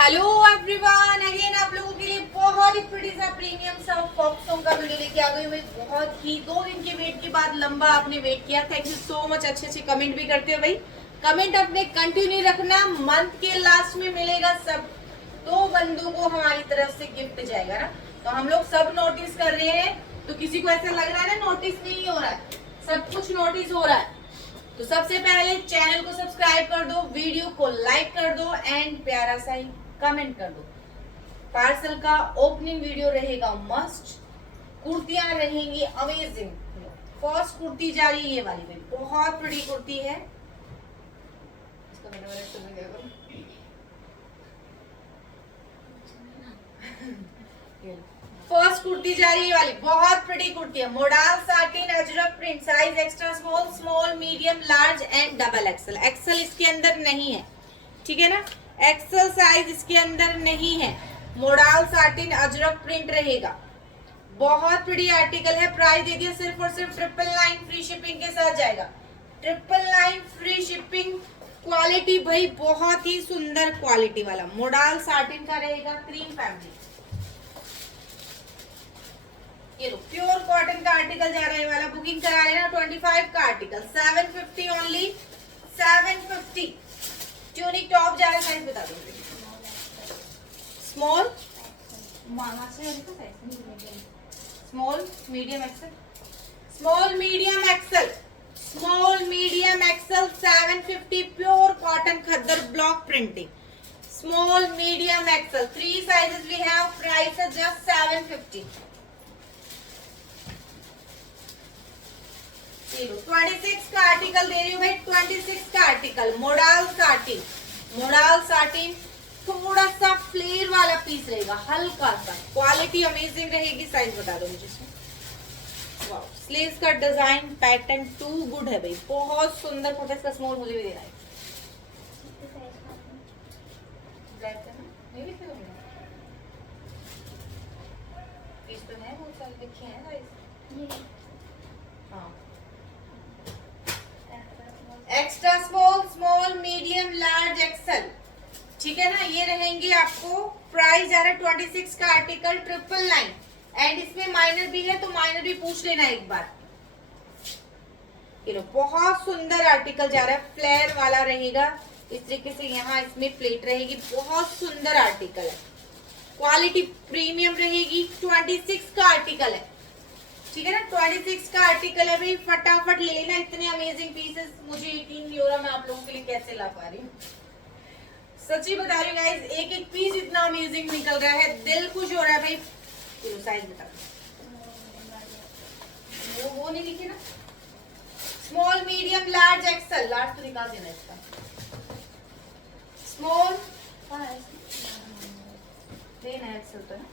Hello everyone, again आप लोगों के लिए बहुत ही प्रीटी सा प्रीमियम सा फॉक्स सॉन्ग का वीडियो लेके आ गई हूँ। बहुत ही 2 दिन के वेट के बाद लंबा आपने वेट किया। Thank you so much. अच्छे अच्छे कमेंट भी करते हो भाई। कमेंट अपने कंटिन्यू रखना। मंथ के लास्ट में मिलेगा सब 2 बंदों को हमारी तरफ से गिफ्ट जाएगा ना। तो हम लोग सब नोटिस कर रहे हैं, तो किसी को ऐसा लग रहा है ना नोटिस नहीं हो रहा है, सब कुछ नोटिस हो रहा है। तो सबसे पहले चैनल को सब्सक्राइब कर दो, वीडियो को लाइक कर दो एंड प्यारा सा ही कमेंट कर दो। पार्सल का ओपनिंग वीडियो रहेगा मस्ट। कुर्तियां रहेंगी अमेजिंग। फर्स्ट कुर्ती जा रही है ये वाली में, बहुत बड़ी कुर्ती है। फर्स्ट कुर्ती जा रही है वाली, बहुत प्रिटी कुर्ती है। Modal satin Ajrak print, size extra small, small, medium, large and double XL. XL इसके अंदर नहीं है, ठीक है ना। एक्सल साइज इसके अंदर नहीं है। मोडाल साटिन अजरक प्रिंट रहेगा। बहुत प्रिटी आर्टिकल है। प्राइस दे दिया सिर्फ और सिर्फ 999 फ्री शिपिंग के साथ जाएगा। 999 फ्री शिपिंग। क्वालिटी भाई बहुत ही सुंदर क्वालिटी वाला मोडाल साटिन का रहेगा। क्रीम फैब्रिक, ये लो प्योर कॉटन का आर्टिकल जा रहा है वाला। बुकिंग करा लेना। 25 का आर्टिकल 750 ओनली, 750। ट्यूनिक टॉप जा रहा है। साइज बता दो। Small, small, medium XL, small medium XL, small medium XL 750। Pure cotton khaddar block printing. Small medium XL 3 sizes we have. Price है जस्ट 750। 26 का आर्टिकल दे रही हूँ भाई। 26 का article modal satin. Modal satin थोड़ा सा फ्लेयर वाला पीस रहेगा, हल्का सा। क्वालिटी अमेजिंग रहेगी। साइज बता दो मुझे। स्लीव्स का डिजाइन पैटर्न टू गुड है भाई, बहुत सुंदर फोटो। इसका स्मॉल मुझे भी दे रहा है। पीस तो है बहुत सारे लिखे हैं साइज। हाँ, extra small, small, medium, large, XL, ठीक है ना। ये रहेंगे आपको। प्राइस जा रहा है 26 का आर्टिकल 999। एंड इसमें माइनर भी है, तो माइनर भी पूछ लेना एक बार। ये लो बहुत सुंदर आर्टिकल जा रहा है। फ्लेयर वाला रहेगा इस तरीके से। यहाँ इसमें प्लेट रहेगी। बहुत सुंदर आर्टिकल है। क्वालिटी प्रीमियम रहेगी। 26 का आर्टिकल है, ठीक है ना। 26 का आर्टिकल है भाई। फटाफट ले लेना। इतने अमेजिंग पीसेस मुझे 18 यूरो में आप लोगों के लिए कैसे ला पा रही हूँ, सच्ची बता रही हूँ गाइस। एक एक पीस इतना अमेजिंग निकल रहा है, दिल खुश हो रहा है भाई। साइज बता दो। वो नहीं लिखे ना। Small, medium, large, XL. Large तो निकाल देना इसका। स्मॉल देना, एक्सल तो है,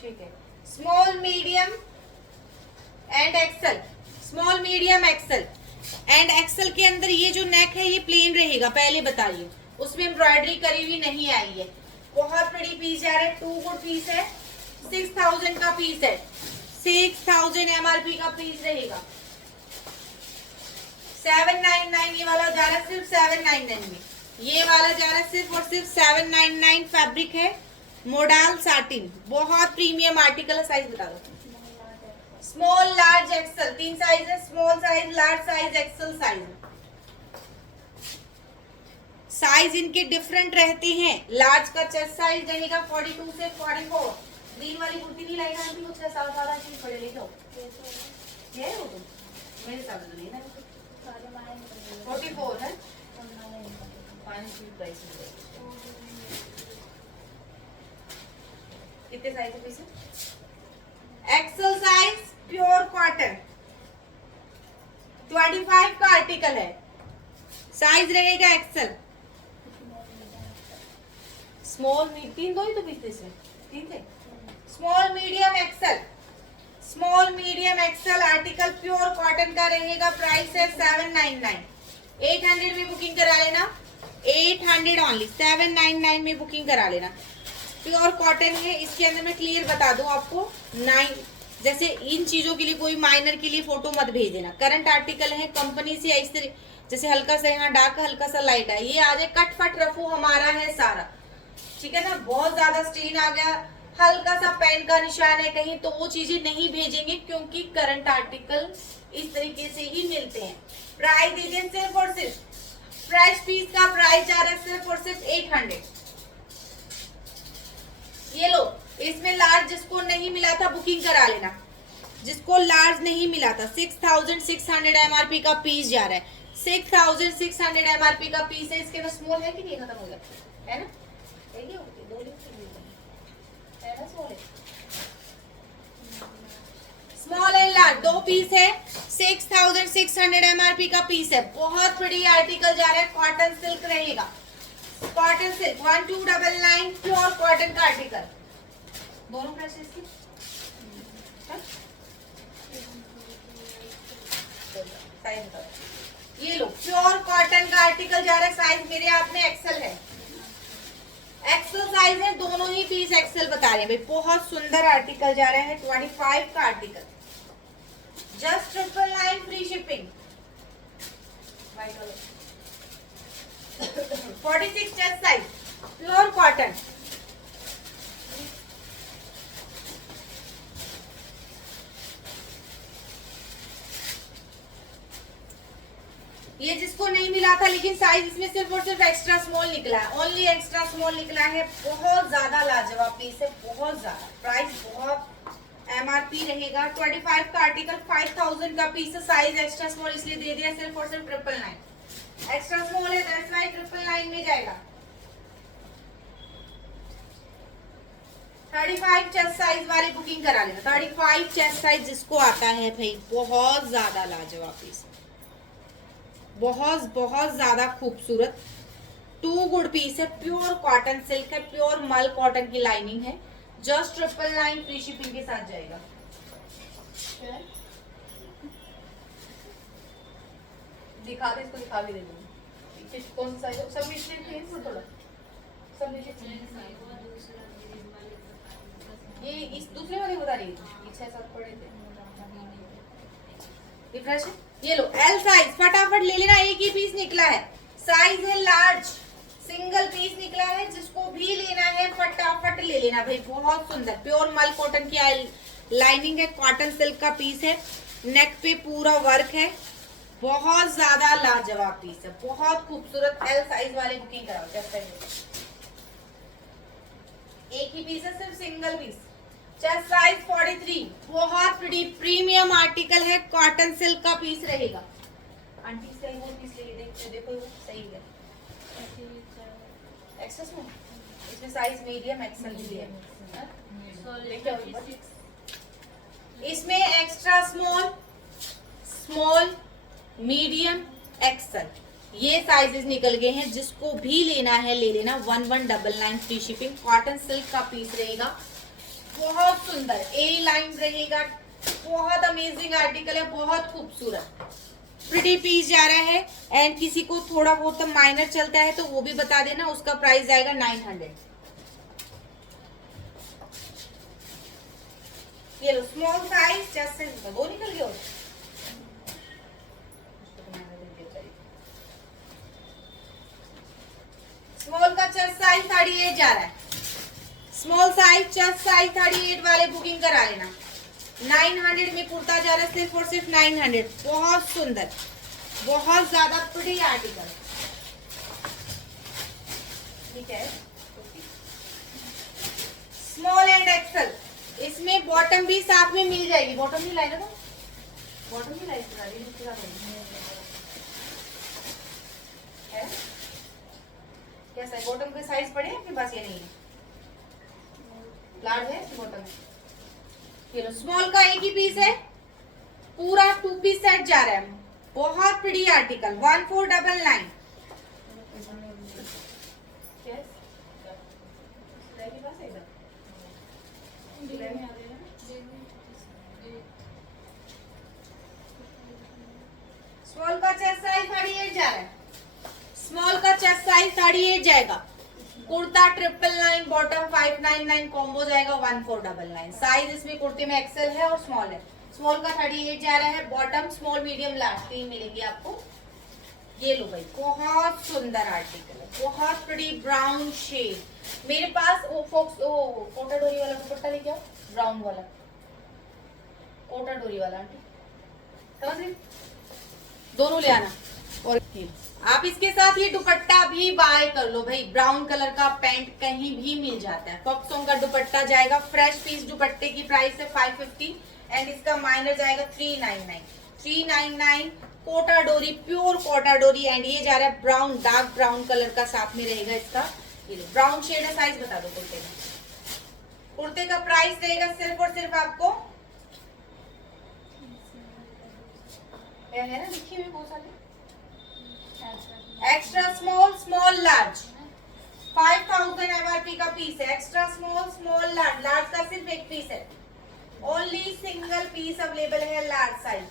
ठीक है। Small, medium and XL. Small, medium, XL and XL के अंदर ये जो नेक है ये प्लेन रहेगा, पहले बताइए। उसमें एम्ब्रॉयडरी करी हुई नहीं आई है। बहुत बड़ी पीस जा रहा है। टू गुड पीस है। 6000 का पीस है। 6000 MRP का पीस रहेगा। 799 ये वाला जा रहा है सिर्फ 799 में। ये वाला जा रहा है सिर्फ और सिर्फ 799। फैब्रिक है मोडाल साटिन। बहुत प्रीमियम आर्टिकल है। साइज बता दो। स्मॉल, लार्ज, एक्सल, 3 साइज है। Small size, large size, XL size. Size इनके डिफरेंट रहते हैं। लार्ज का चेस्ट साइज रहेगा 42 से 44। ग्रीन वाली कुर्ती नहीं लाएगा आंटी, मुझसे सारा चीज पड़े लेके आओ। है वो तो मेरे साथ लेना है। 44 है। प्राइस कितने साइज है पीछे? XL size, pure cotton. 25 का आर्टिकल है। साइज रहेगा एक्सल। स्मॉल, तीन दो ही तो पीस इसमें, तीन थे। Small, medium, XL. Small, medium, XL article pure cotton का रहेगा। प्राइस है 799। 800 में बुकिंग करा लेना। 800 ओनली। 799 में बुकिंग करा लेना। प्योर कॉटन है। इसके अंदर मैं क्लियर बता दूं आपको, 9 जैसे इन चीजों के लिए कोई माइनर के लिए फोटो मत भेज देना। करंट आर्टिकल है कंपनी से। इस जैसे हल्का सा यहाँ डार्क, हल्का सा लाइट है, ये आ जाए। कट फट रफू हमारा है सारा। ठीक है ना, बहुत ज्यादा स्टेन आ गया, हल्का सा पेन का निशान है कहीं, तो वो चीजें नहीं भेजेंगे क्योंकि करंट आर्टिकल इस तरीके से ही मिलते हैं। प्राइस दीजिए सिर्फ और सिर्फ, फ्रेश पीस का प्राइस जा रहा है सिर्फ और सिर्फ 800। ये लो, इसमें लार्ज जिसको नहीं मिला था बुकिंग करा लेना, जिसको लार्ज नहीं मिला था। 6600 एमआरपी का पीस जा रहा है, 6600 एमआरपी का पीस है। इसके अंदर स्मॉल है कि नहीं, खत्म हो गया है ना, स्मॉल एंड लार्ज दो पीस है, 6600 एमआरपी का पीस है। बहुत बड़ी आर्टिकल जा रहा है, कॉटन सिल्क रहेगा, कॉटन सिल्क 1299 प्योर कॉटन का आर्टिकल। दोनों प्राइसेस की साइज बताओ। ये लो, प्योर कॉटन का आर्टिकल जा रहा है, साइज मेरे हाथ में एक्सेल है, एक्सेल साइज है, दोनों ही पीस एक्सेल बता रहे हैं भाई। बहुत सुंदर आर्टिकल जा रहा है, 25 का article, just 999 free shipping. 46 chest size, pure cotton. ये जिसको नहीं मिला था, लेकिन साइज इसमें सिर्फ और सिर्फ एक्स्ट्रा स्मॉल निकला है, ओनली एक्स्ट्रा स्मॉल निकला है। बहुत ज्यादा लाजवाब पीस है, बहुत ज्यादा, प्राइस बहुत, एमआरपी रहेगा 25 का आर्टिकल, 5000 का पीस है। साइज एक्स्ट्रा स्मॉल इसलिए दे दिया सिर्फ और सिर्फ 999। एक्स्ट्रा स्मॉल है, दैट्स व्हाई 999 में जाएगा। 35 चेस्ट साइज वाले बुकिंग करा लेना, 35 चेस्ट साइज जिसको आता है भाई। बहुत ज्यादा लाजवाब पीस, बहुत बहुत ज्यादा खूबसूरत, टू गुड पीस है, प्योर कॉटन सिल्क है, प्योर मल कॉटन की लाइनिंग है। जस्ट 999 फ्री शिपिंग के साथ जाएगा। दिखा दे इसको, दिखा भी दे दूंगी कौन सा है, सब नीचे थे थोड़ा, सब नीचे। ये इस दूसरे वाले बता रही थी, 6-7 पड़े थे, रिफ्रेश है। ये लो, एल साइज, फटाफट ले लेना, एक ही पीस निकला है, साइज है लार्ज, सिंगल पीस निकला है, जिसको भी लेना है फटाफट ले लेना भाई। बहुत सुंदर प्योर मल कॉटन की लाइनिंग है, कॉटन सिल्क का पीस है, नेक पे पूरा वर्क है, बहुत ज्यादा लाजवाब पीस है, बहुत खूबसूरत। एल साइज वाले बुकिंग कराओ, एक ही पीस है, सिर्फ सिंगल पीस। चेस्ट साइज 43, बहुत प्रीमियम आर्टिकल है, कॉटन सिल्क का पीस रहेगा। आंटी सही वो पीस ले देखते, देखो वो सही है, एक्सेस में इसमें साइज मीडियम एक्सेल भी है, इसमें extra small, small, medium, XL, ये साइजेस निकल गए हैं। जिसको भी लेना है ले लेना, 1199 फ्री शिपिंग। कॉटन सिल्क का पीस रहेगा, बहुत सुंदर, ए लाइन रहेगा, बहुत अमेजिंग आर्टिकल है, बहुत खूबसूरत, प्रिटी पीस जा रहा है। एंड किसी को थोड़ा बहुत माइनर चलता है तो वो भी बता देना, उसका प्राइस जाएगा 900। ये लो, स्मॉल साइज, चेस्ट साइज दो निकल गए। स्मॉल का चेस्ट साइज 38 जा रहा है, स्मॉल साइज चेस्ट साइज 38 वाले बुकिंग करा लेना। 900 में कुर्ता जा रहा है, सिर्फ और सिर्फ 900। बहुत सुंदर, बहुत ज्यादा प्रिटी आर्टिकल, ठीक है। स्मॉल एंड एक्सेल, इसमें बॉटम भी साथ में मिल जाएगी। बॉटम भी लाई ना, बॉटम भी लाई है, कैसा है? बॉटम के साइज पड़े अपने पास या नहीं है? लार्ज है बॉटम। ये लो, स्मॉल का एक ही पीस है, पूरा 2 पीस सेट जा रहा है, बहुत प्रिटी आर्टिकल, 1499। स्मॉल का चेस्ट साइज 38 जा रहा है, स्मॉल का चेस्ट साइज 38 जाएगा। कुर्ता 999, बॉटम 599, कॉम्बो जाएगा 1499। साइज इसमें कुर्ते में एक्सेल है और स्मॉल है। स्मॉल का 38 जा रहा है, बॉटम स्मॉल मीडियम लार्ज 3 मिलेंगे आपको। ये लो भाई, बहुत सुंदर आर्टिकल है, बहुत बड़ी ब्राउन शेड। मेरे पास वो कोटा डोरी वाला दुपट्टा लेके आओ, ब्राउन वाला कोटा डोरी वाला आंटी, समझ गए? दोनों ले आना। और आप इसके साथ ये दुपट्टा भी बाय कर लो भाई, ब्राउन कलर का पैंट कहीं भी मिल जाता है। फॉक्सों का दुपट्टा जाएगा, फ्रेश पीस दुपट्टे की प्राइस है 550 एंड इसका माइनर जाएगा 399 कोटा डोरी, प्योर कोटा डोरी। एंड ये जा रहा है ब्राउन, डार्क ब्राउन कलर का साथ में रहेगा इसका। ये ब्राउन शेड है, साइज बता दो कुर्ते का। कुर्ते का प्राइस रहेगा सिर्फ और सिर्फ आपको है ना, लिखी हुई बहुत सारी, extra small, small large, 5000 MRP का पीस है। Extra small, small large, large का सिर्फ एक पीस है, ओनली सिंगल पीस अवेलेबल है लार्ज साइज।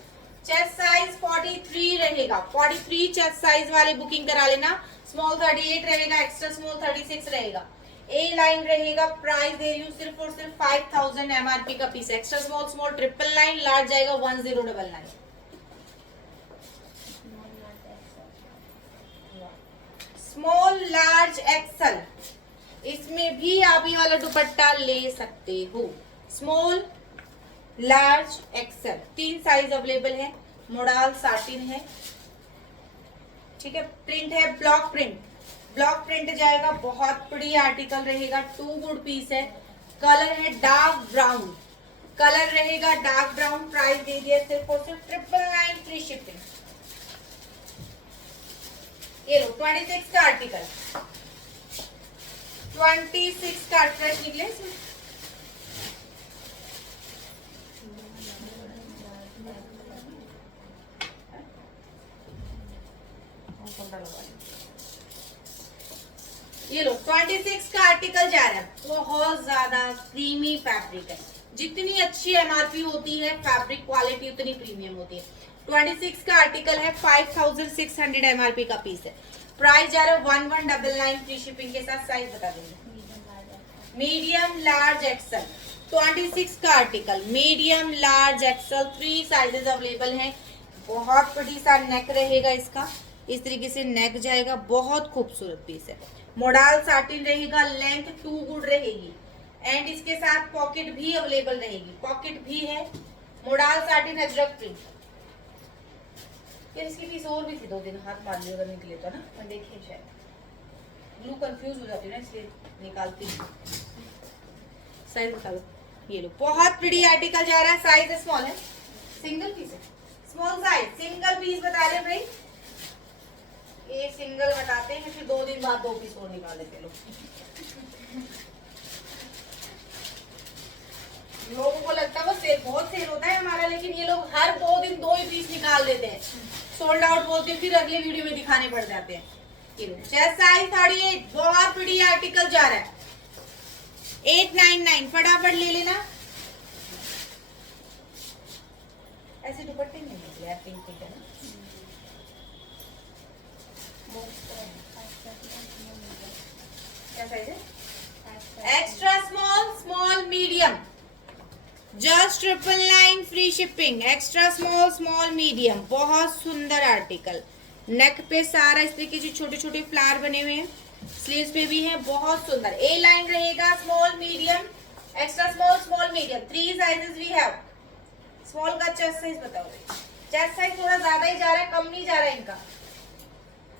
चेस्ट साइज 43 रहेगा, 43 चेस्ट साइज वाले बुकिंग करा लेना। स्मॉल 38 रहेगा, एक्स्ट्रा स्मॉल 36 रहेगा। ए लाइन रहेगा, प्राइस दे रही हूँ सिर्फ और सिर्फ 5000 एमआरपी का piece. Extra small small 999, large जाएगा 1099। स्मॉल लार्ज एक्सल, इसमें भी आप ये वाला दुपट्टा ले सकते हो। Small large axle 3 size available है। मोडाल साटिन है, ठीक है। प्रिंट है ब्लॉक प्रिंट, ब्लॉक प्रिंट जाएगा, बहुत बड़ी आर्टिकल रहेगा, 2 गुड पीस है। कलर है डार्क ब्राउन, कलर रहेगा डार्क ब्राउन। प्राइस दे दिया सिर्फ और सिर्फ 999 फ्री शिपिंग। ये लो 26 का आर्टिकल, 26 का फ्रेश निकले इसमें। ये लो 26 का आर्टिकल जा रहा है, बहुत ज्यादा क्रीमी फैब्रिक है। जितनी अच्छी एमआरपी होती है फैब्रिक क्वालिटी उतनी प्रीमियम होती है। 26 का आर्टिकल है, 5600 एमआरपी का पीस है। प्राइस जा रहा है 1199 फ्री शिपिंग के साथ। साइज बता देंगे, मीडियम लार्ज एक्सल। 26 का article, medium large axle, 3 sizes available हैं। बहुत बड़ी सा नेक रहेगा इसका, इस तरीके से नेक जाएगा, बहुत खूबसूरत पीस है। मोडाल साटिन रहेगा, लेंथ 2 गुड रहेगी एंड इसके साथ पॉकेट भी अवेलेबल रहेगी, पॉकेट भी है। Modal satin Ajrak print. यार इसकी पीस और भी थी, 2 दिन हाथ मार लिया अगर निकले तो ना, मैं देखिए शायद ब्लू कंफ्यूज हो जाती है ना इसलिए निकालती हूँ। साइज बता दो, ये लो बहुत प्रीटी आर्टिकल जा रहा है। साइज स्मॉल है, सिंगल पीस है, स्मॉल साइज सिंगल पीस बता रहे भाई, ये सिंगल बताते हैं फिर 2 दिन बाद 2 पीस और निकाल लेते लोग। लोगों को लगता है वो सेल, बहुत सेल होता है हमारा, लेकिन ये लोग हर 2 दिन 2 ही पीस निकाल देते हैं, सोल्ड आउट बोलते हैं, फिर अगले वीडियो में दिखाने पड़ जाते हैं। चेस्ट साइज 38, बहुत बड़ी आर्टिकल जा रहा है, 899, फटाफट ले लेना। ऐसे दुपट्टे नहीं निकले यार, पिंक पिंक है ना। क्या साइज है? Extra small, small medium, just 999 free shipping. Extra small, small medium, बहुत सुंदर आर्टिकल। नेक पे सारा इस तरीके से छोटे छोटे फ्लावर बने हुए हैं, स्लीव्स पे भी है, बहुत सुंदर। ए लाइन रहेगा, small medium, extra small, small medium, 3 sizes we have. Small का चेस्ट साइज बताओ, चेस्ट साइज थोड़ा ज्यादा ही जा रहा है, कम नहीं जा रहा है इनका।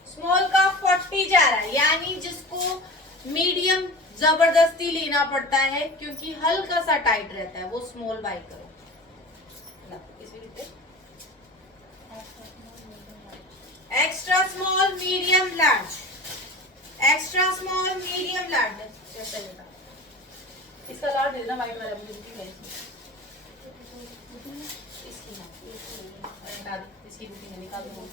स्मॉल का 40 जा रहा है, यानी जिसको मीडियम जबरदस्ती लेना पड़ता है क्योंकि हल्का सा टाइट रहता है, वो स्मॉल बाय करो। Extra small, medium large, extra small, medium large. इसका लार्ज देना व्हाइट वाला, मुझे बुकिंग है इसकी बुकिंग है, निकाल दो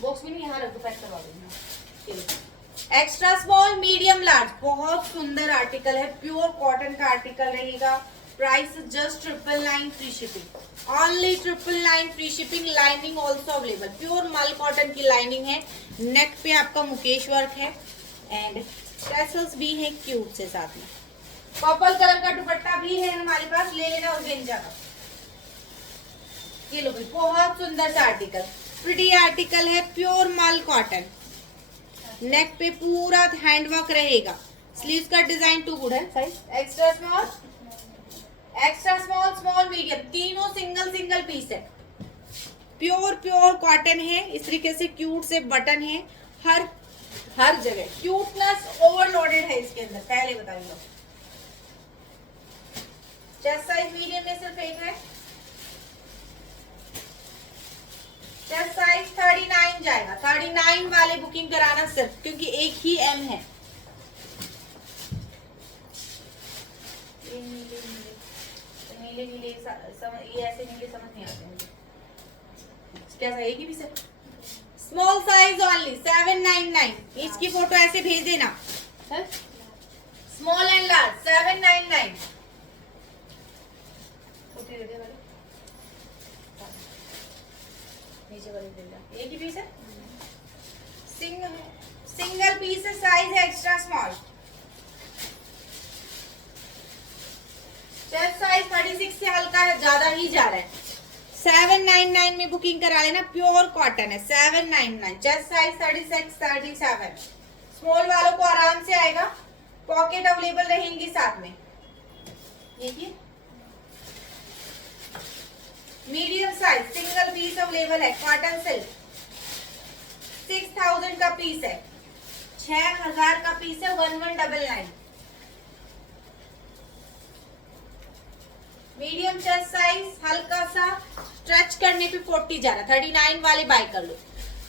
बॉक्स में, नहीं यहाँ रख दो, पैक करवा दो। एक्स्ट्रा स्मॉल, मीडियम लार्ज, बहुत सुंदर आर्टिकल है, प्योर कॉटन का आर्टिकल रहेगा। Price just 999 free shipping, only 999 free shipping. Lining also available, pure मल कॉटन की लाइनिंग है, नेक पे आपका मुकेश वर्क है एंड टैसल्स भी है क्यूट से साथ में। पर्पल कलर का दुपट्टा भी है हमारे पास, ले लेना। और गेंजा का ये लो भाई, बहुत सुंदर सा आर्टिकल, प्रिटी आर्टिकल है, प्योर मल कॉटन। नेक पे पूरा हैंडवर्क रहेगा। स्लीव्स का डिजाइन टू गुड है। Size extra small, extra small, small, medium, तीनों सिंगल सिंगल पीस है। प्योर प्योर कॉटन है। इस तरीके से क्यूट से बटन है हर जगह। क्यूटनेस ओवरलोडेड है इसके अंदर, पहले बताइए। चेस्ट साइज मीडियम में सिर्फ एक है। चेस्ट साइज 39 जाएगा। 39 वाले बुकिंग कराना सिर्फ, क्योंकि एक ही एम है। नीले नीले ये ऐसे नीले समझ नहीं आते मुझे। क्या एक ही भी सर। Small size only 799। इसकी फोटो ऐसे भेज देना। Small and large 799। नीचे वाली एक ही पीस है। सिंगल पीस है। साइज है एक्स्ट्रा स्मॉल। चेस्ट साइज 36 से हल्का है, ज्यादा ही जा रहा है। 799 में बुकिंग करा लेना। प्योर कॉटन है। 799। Chest size 36 37। स्मॉल वालों को आराम से आएगा। पॉकेट अवेलेबल रहेंगी साथ में। देखिए medium size single piece available है। कॉटन सिल्क 6000 का पीस है। 6000 का पीस है। 1199। मीडियम चेस्ट साइज, हल्का सा स्ट्रेच करने पे 40 जा रहा है। 39 वाले बाय कर लो।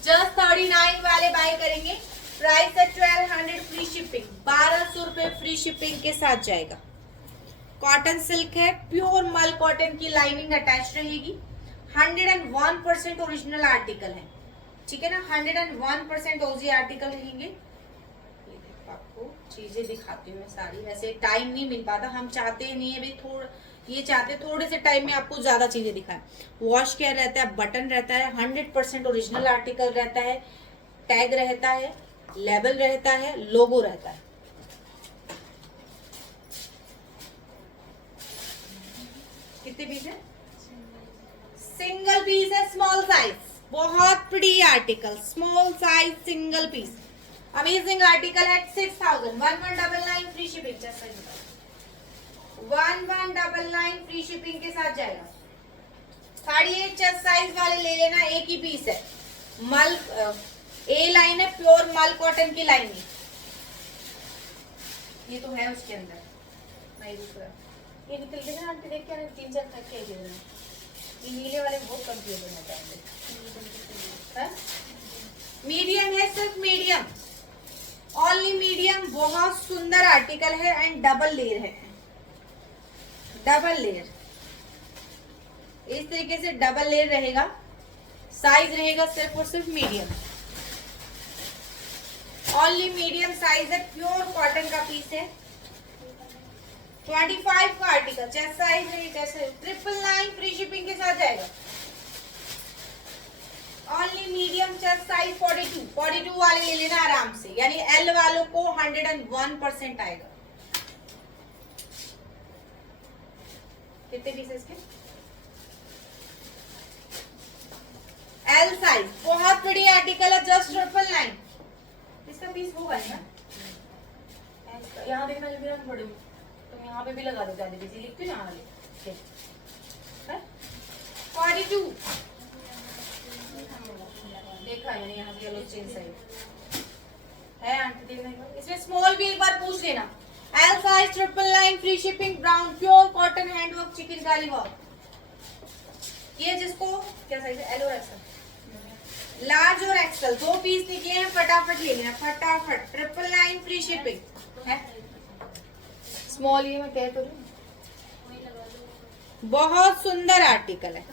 जस्ट 39 वाले बाय करेंगे। प्राइस है 1200 फ्री शिपिंग। 1200 रुपए फ्री शिपिंग के साथ जाएगा। कॉटन सिल्क है। प्योर मल कॉटन की लाइनिंग अटैच रहेगी। 101% ओरिजिनल आर्टिकल है। ठीक है ना। 101% ओजी आर्टिकल रहेंगे। आपको चीजें दिखाती हूँ मैं सारी। वैसे टाइम नहीं मिल पाता, हम चाहते नहीं है भाई ये चाहते थोड़े से टाइम में आपको ज्यादा चीजें दिखाएं। वॉश केयर रहता है, बटन रहता है, 100% ओरिजिनल आर्टिकल रहता है, टैग रहता है, लेबल रहता है, लोगो रहता है। कितने पीस है? सिंगल पीस है। स्मॉल साइज, बहुत pretty article. Small size single piece, amazing article है। 6000। 1199 फ्री शिपिंग। 1199 फ्री शिपिंग के साथ जाएगा। 38 चेस्ट साइज वाले ले लेना। एक ही पीस है। मल ए लाइन है। प्योर मल कॉटन की लाइन है। ये तो है उसके अंदर। नहीं दूसरा ये निकल गया ना आंटी। देख के 3-4 खा के दे देना। ये नीले वाले बहुत कंफ्यूज हो जाते हैं। मीडियम है, सिर्फ मीडियम, ओनली मीडियम। बहुत सुंदर आर्टिकल है एंड डबल लेयर है। डबल लेयर इस तरीके से डबल लेयर रहेगा। साइज रहेगा सिर्फ और सिर्फ मीडियम। ओनली मीडियम साइज है। प्योर कॉटन का पीस है। 25 का आर्टिकल। चेस्ट साइज है। कैसे 999 फ्री शिपिंग के साथ जाएगा। ओनली मीडियम चेस्ट साइज 42 वाले ले लेना आराम से। यानी एल वालों को 101% आएगा। कितने पीसेस के? एल साइज, बहुत बड़ी आर्टिकल है। जस्ट 999। इसका पीस होगा ना। यहाँ देखना, जब भी हम बड़े तो यहाँ पे भी लगा दो। ज्यादा पीस लिखती हूँ यहाँ वाले। 42 देखा है यहाँ से। येलो चेन साइज है आंटी। देखना इसमें स्मॉल भी एक बार पूछ लेना। L size 999 free shipping. Brown pure cotton handwork chikankari work. ये जिसको क्या साइज है? एल और एक्सल। लार्ज और एक्सल 2 पीस निकले हैं। फटाफट ले लेना, फटाफट। 999 फ्री शिपिंग है। स्मॉल ये मैं कह तो रही हूँ। बहुत सुंदर आर्टिकल है।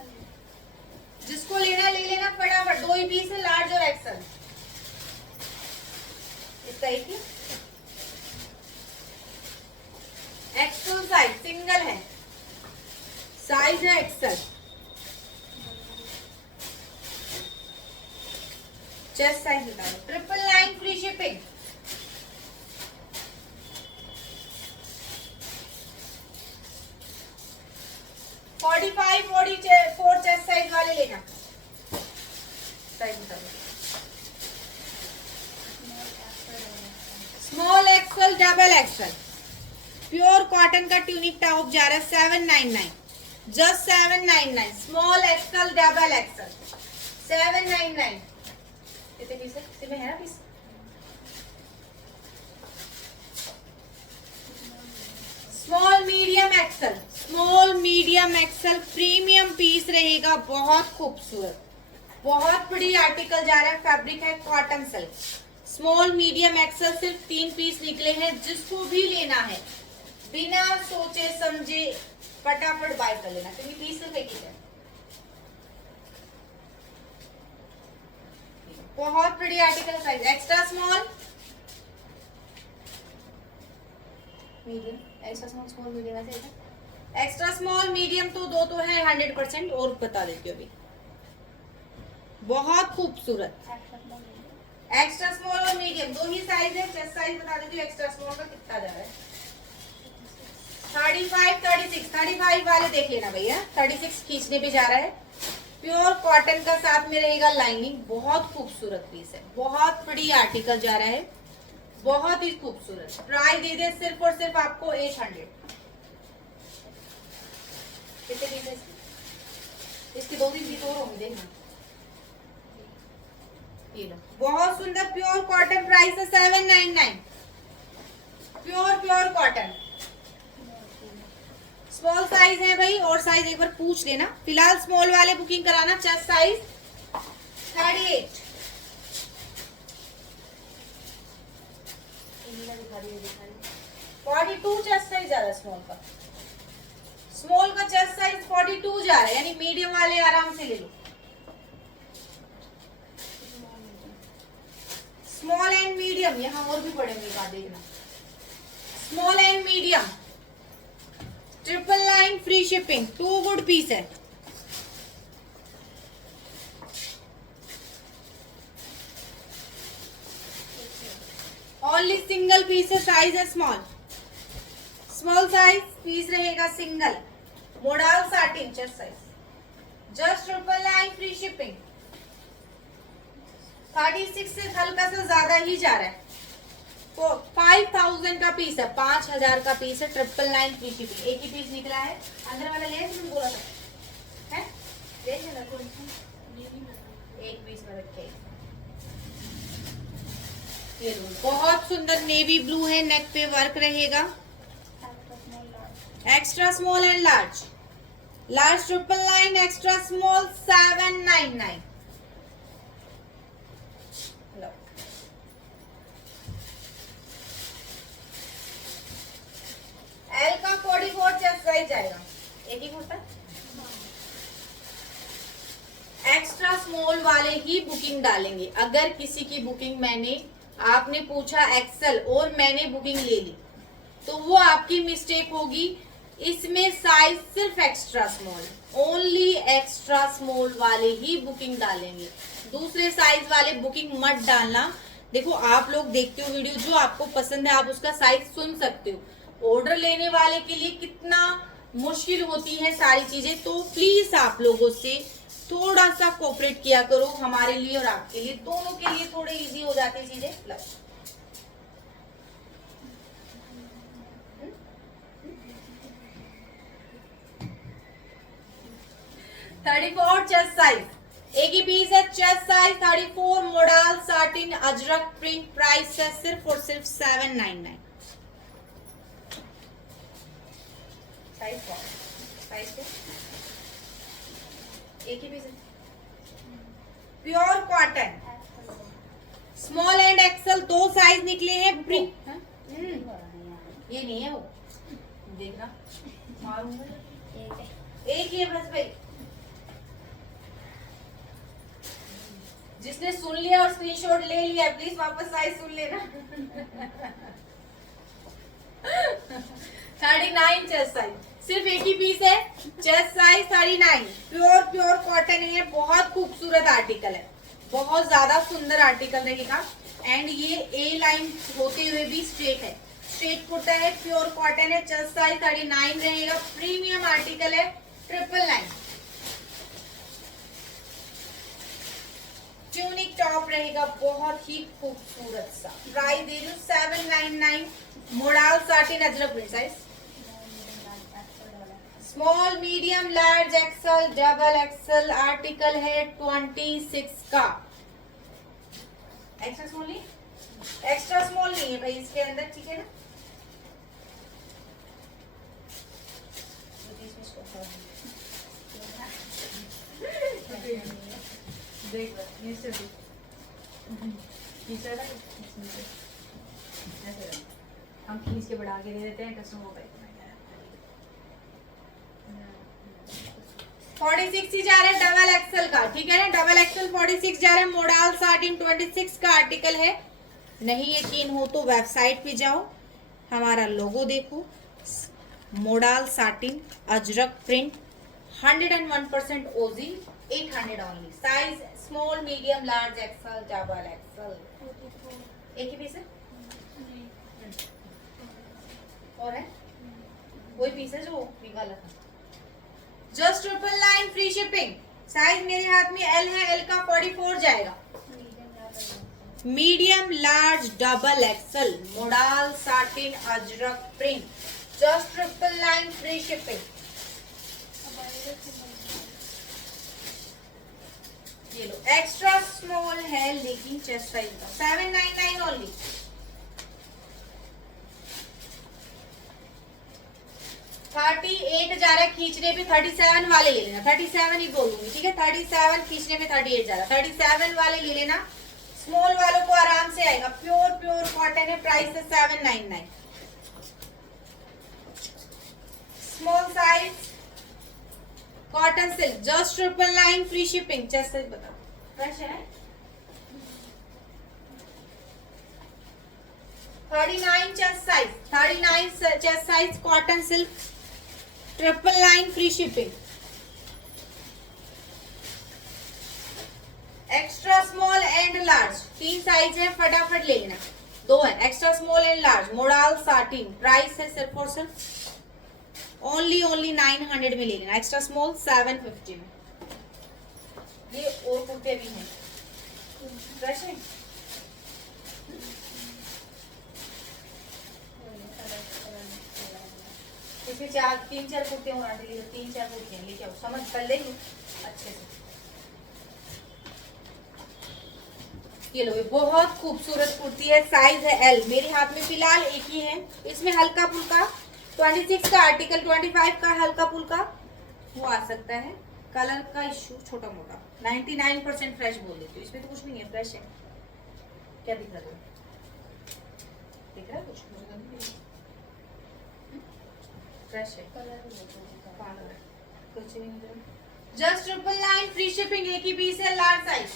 जिसको लेना ले लेना फटाफट। 2 ही पीस है, लार्ज और एक्सल। इसका एक ही एक्सल साइज सिंगल है। साइज है एक्सल। चेस्ट साइज बता दो। 999 free shipping. Forty 4 chest size वाले लेना। साइज बता दो। Small XL double XL pure cotton का ट्यूनिक टॉप जा रहा है 799, just 799। Small XL double XL 799। कितने पीस है? इसमें है ना piece? Small medium XL, small medium XL premium piece रहेगा, बहुत खूबसूरत, बहुत बड़ी आर्टिकल जा रहा है। फैब्रिक है cotton silk. Small medium XL सिर्फ 3 पीस निकले हैं। जिसको भी लेना है बिना सोचे समझे फटाफट बाय कर लेना, क्योंकि पीस सिर्फ एक ही है। बहुत बड़ी article size. Extra small medium, extra small small medium ऐसे है। एक्स्ट्रा स्मॉल मीडियम तो दो तो है 100%, और बता देती हूँ अभी। बहुत खूबसूरत एक्स्ट्रा स्मॉल और मीडियम दो ही साइज है। चेस्ट साइज बता देती हूँ एक्स्ट्रा स्मॉल का कितना जा रहा है। 35, 36, 35 वाले देख लेना भैया। 36 खींचने पे जा रहा है। प्योर कॉटन का साथ में रहेगा लाइनिंग। बहुत खूबसूरत पीस है, बहुत बड़ी आर्टिकल जा रहा है, बहुत ही खूबसूरत। प्राइस दे दे सिर्फ और सिर्फ आपको 800। कितने पीस है इसकी? 2-3 पीस और होंगे, देखना। ये लो, बहुत सुंदर प्योर कॉटन। प्राइस है 799। Pure cotton. स्मॉल साइज है भाई, और साइज एक बार पूछ लेना। फिलहाल स्मॉल वाले बुकिंग कराना। Chest size 38। 42 चेस्ट साइज जा रहा है स्मॉल का। स्मॉल का चेस्ट साइज 42 जा रहा है, यानी मीडियम वाले आराम से ले लो। स्मॉल एंड मीडियम, यहाँ और भी पड़ेंगे, बात देखना। Small and medium 999 free shipping. 2 good piece है। ओनली सिंगल पीस है। साइज है स्मॉल। स्मॉल साइज पीस रहेगा single. Modal satin chest size. Just 999 free shipping. 36 से हल्का सा ज्यादा ही जा रहा है। तो 5000 का पीस है, 5000 का पीस है। 999 फ्री शिपिंग। एक ही पीस निकला है। अंदर वाला ले तुम बोला था है? ले लेना, एक पीस में रखे। ये बहुत सुंदर नेवी ब्लू है, नेक पे वर्क रहेगा। Extra small and large. Large 999, extra small 799। L का 44 चेस्ट साइज जाएगा। एक ही होता है। एक्स्ट्रा स्मॉल वाले ही बुकिंग डालेंगे। अगर किसी की बुकिंग आपने पूछा एक्सेल और मैंने बुकिंग ले ली, तो वो आपकी मिस्टेक होगी। इसमें साइज सिर्फ extra small, only extra small वाले ही बुकिंग डालेंगे। दूसरे साइज वाले बुकिंग मत डालना। देखो, आप लोग देखते हो वीडियो, जो आपको पसंद है आप उसका साइज सुन सकते हो। ऑर्डर लेने वाले के लिए कितना मुश्किल होती है सारी चीजें। तो प्लीज आप लोगों से थोड़ा सा कोऑपरेट किया करो, हमारे लिए और आपके लिए, दोनों के लिए थोड़े इजी हो जाती है चीजें। 34 चेस्ट साइज, एक ही पीस है। Chest size 34 modal satin Ajrak print. Price है सिर्फ और सिर्फ 799। साइज पे एक ही पीस है। Pure cotton small and XL 2 size निकले हैं। प्रिंट ये नहीं है, वो देखना मारूंगा। एक ही है बस भाई। जिसने सुन लिया और स्क्रीनशॉट ले लिया, प्लीज वापस साइज सुन लेना। 39 चेस्ट साइज, सिर्फ एक ही पीस है। Chest size 39। प्योर कॉटन है। बहुत खूबसूरत आर्टिकल है, बहुत ज्यादा सुंदर आर्टिकल रहेगा। एंड ये ए लाइन होते हुए भी स्ट्रेट है, स्ट्रेट कुर्ता है। प्योर कॉटन है। चेस्ट साइज 39 रहेगा। प्रीमियम आर्टिकल है। 999। ट्यूनिक टॉप रहेगा, बहुत ही खूबसूरत सा। प्राइस दे रही हूँ 799। Modal satin Ajrak print size small medium large axle double axle article है 26 का। एक्स्ट्रा स्मॉल नहीं, एक्स्ट्रा स्मॉल नहीं है भाई इसके अंदर, ठीक है ना। देख हम खींच के बढ़ा के दे देते हैं कस्टमर को। 46 ही जा रहा है डबल एक्सल का, ठीक है ना। डबल एक्सल 46 जा रहा है। मोडाल साटिन 26 का आर्टिकल है। नहीं यकीन हो तो वेबसाइट पे जाओ, हमारा लोगो देखो, मोडाल साटिन अजरक प्रिंट 101% ओजी 800 only. Size small medium large axle double axle. एक ही पीस है और है वही पीस है जो निकाला था। Just 999 free shipping. साइज मेरे हाथ में एल है, एल का 44 जाएगा। Medium large double axle modal satin Ajrak print just 999 free shipping. ये लो एक्स्ट्रा स्मॉल है लेकिन चेस्ट साइज का 799 ओनली। थर्टी 8 जा रहा है खींचने पे, 37 वाले ले लेना। 37 ही बोलूंगी, ठीक है। 37 खींचने में 38 जा रहा है, 37 वाले ले लेना। स्मॉल वालों को आराम से आएगा। प्योर प्योर कॉटन है। प्राइस है 799। Small size cotton silk just 999 free shipping. Chest size बताओ, फ्रेश है। 39 chest size, 39 chest size cotton silk 999 free shipping. Extra small and large 3 size है, फटाफट ले लेना। 2 है, extra small and large modal satin. Price है सिर्फ और सिर्फ ओनली 900 में ले लेना। एक्स्ट्रा स्मॉल 750 में। ये और कुर्ते भी हैं, फ्रेश है। इसमें 3-4 कुर्ते और आंटी ले, 3-4 कुर्ते लेके आओ, समझ कर लेंगे अच्छे से। ये लो, बहुत खूबसूरत कुर्ती है। साइज है एल, मेरे हाथ में फिलहाल एक ही है। इसमें हल्का फुल्का 26 का आर्टिकल 25 का हल्का फुल्का वो आ सकता है। कलर का इशू छोटा मोटा 99% फ्रेश बोल देती हूँ। इसमें तो कुछ नहीं है, फ्रेश है। क्या दिख रहा है? दिख रहा है कुछ? फ्रेश है, कुछ नहीं। Just 999 free shipping. एक ही पीस है, लार्ज साइज।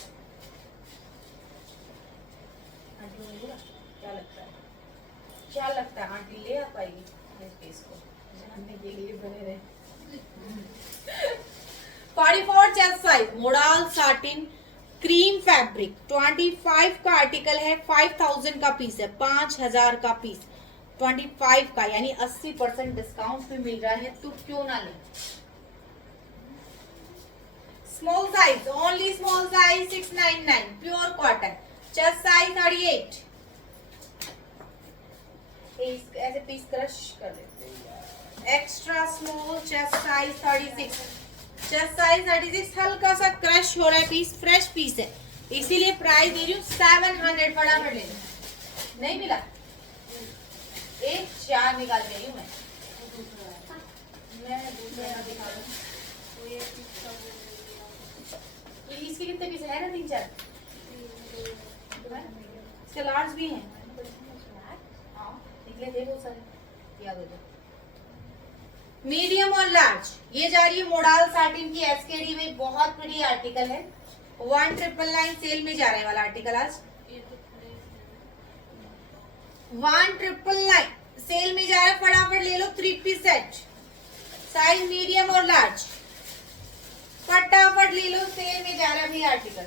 क्या लगता है आंटी ले आ पाएगी इस पीस को जानने के लिए? बने रहे। 44 chest size modal satin cream fabric 25 का आर्टिकल है। 5000 का पीस है, 5000 का पीस 25 का, यानी 80% डिस्काउंट पे मिल रहा है, तो क्यों ना ले। Small size only, small size 699 pure cotton. Chest size 38। ऐसे पीस क्रश कर देते। Extra small chest size 36। Chest size 36 हल्का सा क्रश हो रहा है पीस, फ्रेश पीस है, इसीलिए प्राइस दे रही हूँ 700। फटाफट ले लो। नहीं मिला, एक 4 निकाल रही हूँ मैं दूसरा दिखा दूँ। इसके कितने पीस है ना? 3-4 इसके लार्ज भी हैं। निकले थे बहुत सारे, याद हो जाए। मीडियम और लार्ज ये जा रही है मोडाल साटिन की एसकेडी में। बहुत बड़ी आर्टिकल है। 1999 सेल में जा रहा है वाला आर्टिकल। आज 1999 सेल में जा रहा है, फटाफट ले लो। 3 पीस सेट, साइज मीडियम और लार्ज, फटाफट ले लो। सेल में जा रहा है भी आर्टिकल।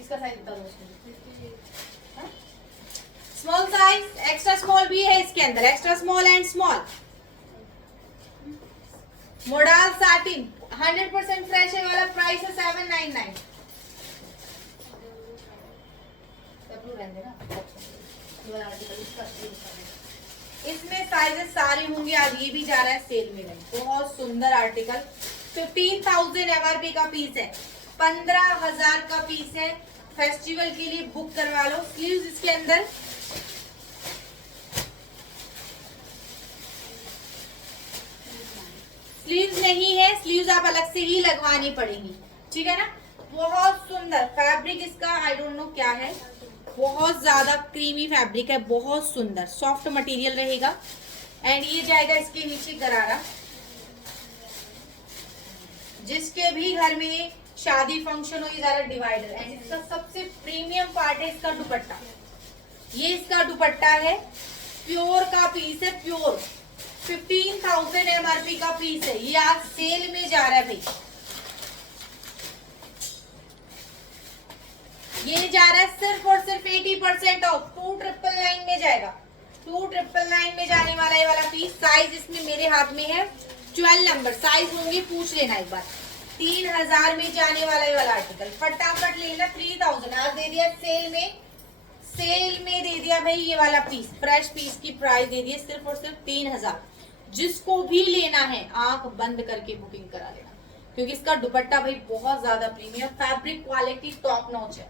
इसका साइज बता दो उसमें। स्मॉल साइज, एक्स्ट्रा स्मॉल भी है इसके अंदर, extra small and small. Modal satin 100% fresh है वाला, प्राइस है 799। इसमें साइजेस सारे होंगे, आज ये भी जा रहा है सेल में। बहुत सुंदर आर्टिकल, 15,000 MRP का पीस है, 15,000 का पीस है। फेस्टिवल के लिए बुक करवा लो। स्लीव्स इसके अंदर स्लीव्स नहीं है, स्लीव्स आप अलग से ही लगवानी पड़ेगी, ठीक है ना। बहुत सुंदर फैब्रिक इसका, आई डोंट नो क्या है, बहुत ज्यादा क्रीमी फैब्रिक है, बहुत सुंदर सॉफ्ट मटेरियल रहेगा। एंड ये जाएगा इसके नीचे गरारा। जिसके भी घर में शादी फंक्शन हो, ये ज्यादा डिवाइडर। एंड इसका सबसे प्रीमियम पार्ट है इसका दुपट्टा। ये इसका दुपट्टा है, प्योर का पीस है, प्योर 15,000 MRP का पीस है। ये आज सेल में जा रहा है भाई, ये जा रहा है सिर्फ और सिर्फ 80% ऑफ। 2,999 में जाएगा, 2,999 में जाने वाला ये वाला पीस। साइज इसमें मेरे हाथ में है 12 नंबर, साइज होंगे पूछ लेना एक बार। 3,000 में जाने वाला ये वाला आर्टिकल, फटाफट लेना। 3,000 आज दे दिया सेल में, सेल में दे दिया भाई ये वाला पीस। फ्रेश पीस की प्राइस दे दी सिर्फ और सिर्फ 3,000। जिसको भी लेना है आंख बंद करके बुकिंग करा लेना, क्योंकि इसका दुपट्टा भाई बहुत ज्यादा premium, fabric quality top notch है।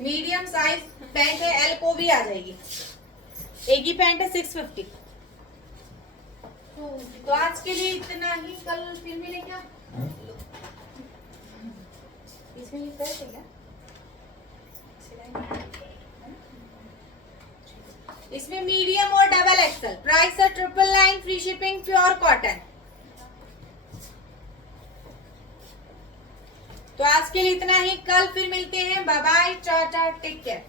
मीडियम साइज पैंट है, एल को भी आ जाएगी। एक ही पैंट है 650। तो आज के लिए इतना ही, कल फिर मिलेगा। इसमें ये प्राइस है क्या? इसमें मीडियम और डबल एक्सल, प्राइस है 999, फ्री शिपिंग, प्योर कॉटन। तो आज के लिए इतना ही, कल फिर मिलते हैं। Bye bye, tata, take care.